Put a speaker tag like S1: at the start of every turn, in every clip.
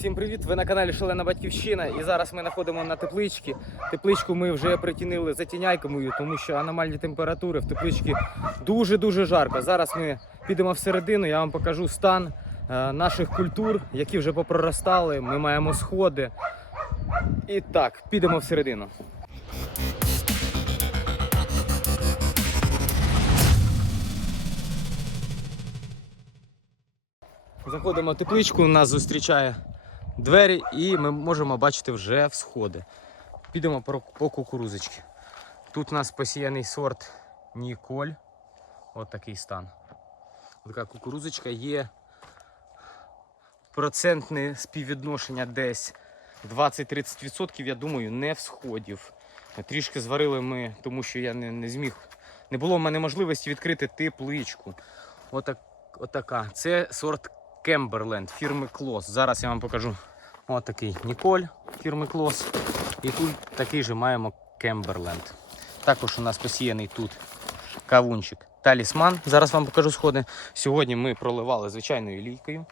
S1: Всім привіт! Ви на каналі Шалена Батьківщина. І зараз ми знаходимо на тепличці. Тепличку ми вже притінили затіняйкою, тому що аномальні температури в тепличці дуже-дуже жарко. Зараз ми підемо всередину, я вам покажу стан е, наших культур, які вже попроростали. Ми маємо сходи. І так, підемо всередину. Заходимо в тепличку, нас зустрічає двері, і ми можемо бачити вже всходи. Підемо по, кукурузочки. Тут у нас посіяний сорт Ніколь. От такий стан. Така кукурузочка є процентне співвідношення десь 20-30%, я думаю, не всходів. Трішки зварили ми, тому що я не, не зміг. Не було в мене можливості відкрити тепличку. Отак, отака. Це сорт Кемберленд фірми Клос. Зараз я вам покажу Ось такий Ніколь фірми Клос. І тут такий же маємо Кемберленд. Також у нас посіяний тут кавунчик Талісман. Зараз вам покажу сходи. Сьогодні ми проливали звичайною лійкою.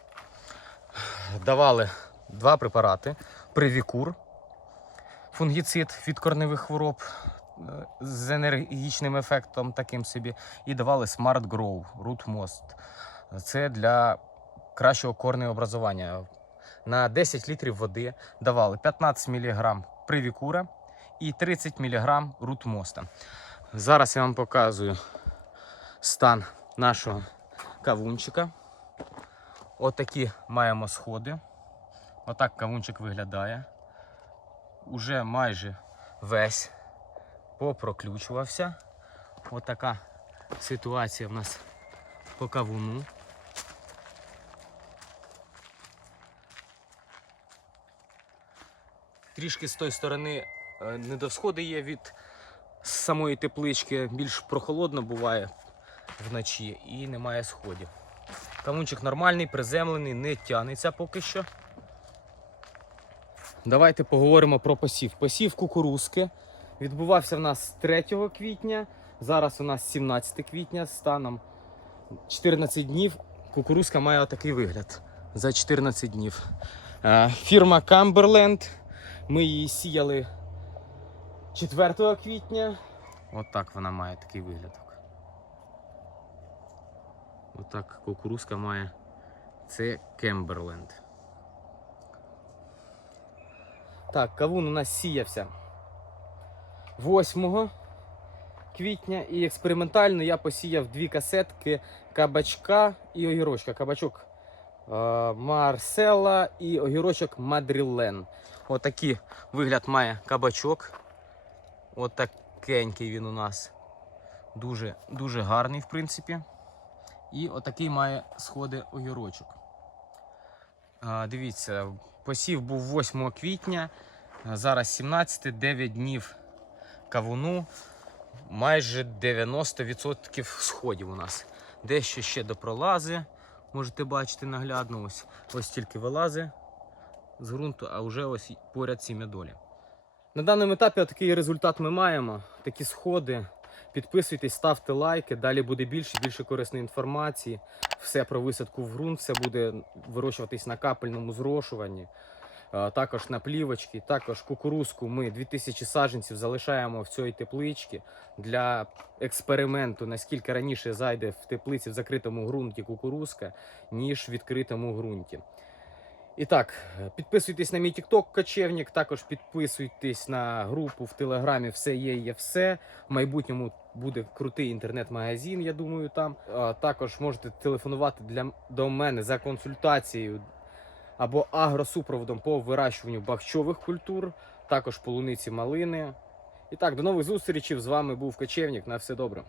S1: Давали два препарати: Привікур, фунгіцид від корневих хвороб е, з енергічним ефектом таким собі. І давали Smart Grow Root Most. Це для кращого корнеобразування. На 10 літрів води давали 15 мг привікура і 30 мг рутмоста. Зараз я вам показую стан нашого кавунчика. Отакі маємо сходи. Отак кавунчик виглядає. Уже майже весь попроключувався. Отака ситуація в нас по кавуну. Трішки з тої сторони е, недосходи є від самої теплички, більш прохолодно буває вночі і немає сходів. Кавунчик нормальний, приземлений, не тянеться поки що. Давайте поговоримо про посів. Посів кукурузки відбувався в нас 3 квітня. Зараз у нас 17 квітня, станом 14 днів. Кукурузка має отакий вигляд за 14 днів. Е, Фірма Cumberland. Ми її сіяли 4 квітня. Отак вона має такий вигляд. Отак кукурузка має. Це Кемберленд. Так, кавун у нас сіявся 8 квітня і експериментально я посіяв дві касетки кабачка і огірочка. Кабачок Марсела і огірочок Мадрілен. Отакий вигляд має кабачок. Отакенький він у нас. Дуже дуже гарний, в принципі. І отакий має сходи огірочок. А, дивіться, посів був 8 квітня, зараз 17, 9 днів кавуну, майже 90% сходів у нас. Дещо ще до пролази, можете бачити наглядно. Ось ось тільки вилази з ґрунту, а вже ось поряд сім'я долі. На даному етапі такий результат ми маємо, такі сходи. Підписуйтесь, ставте лайки. Далі буде більше більше корисної інформації. Все про висадку в ґрунт, все буде вирощуватись на капельному зрошуванні. Е, Також на плівочки, також кукурузку ми 2000 саджанців залишаємо в цій тепличці для експерименту, наскільки раніше зайде в теплиці в закритому ґрунті кукурузка, ніж в відкритому ґрунті. І так, підписуйтесь на мій TikTok кочевник, також підписуйтесь на групу в Телеграмі Все є, є все. В майбутньому буде крутий інтернет-магазин, я думаю, там. Також можете телефонувати для, до мене за консультацією або агросупроводом по вирощуванню бахчових культур, також полуниці малини. І так, до нових зустрічей. З вами був Кочевник. На все добре.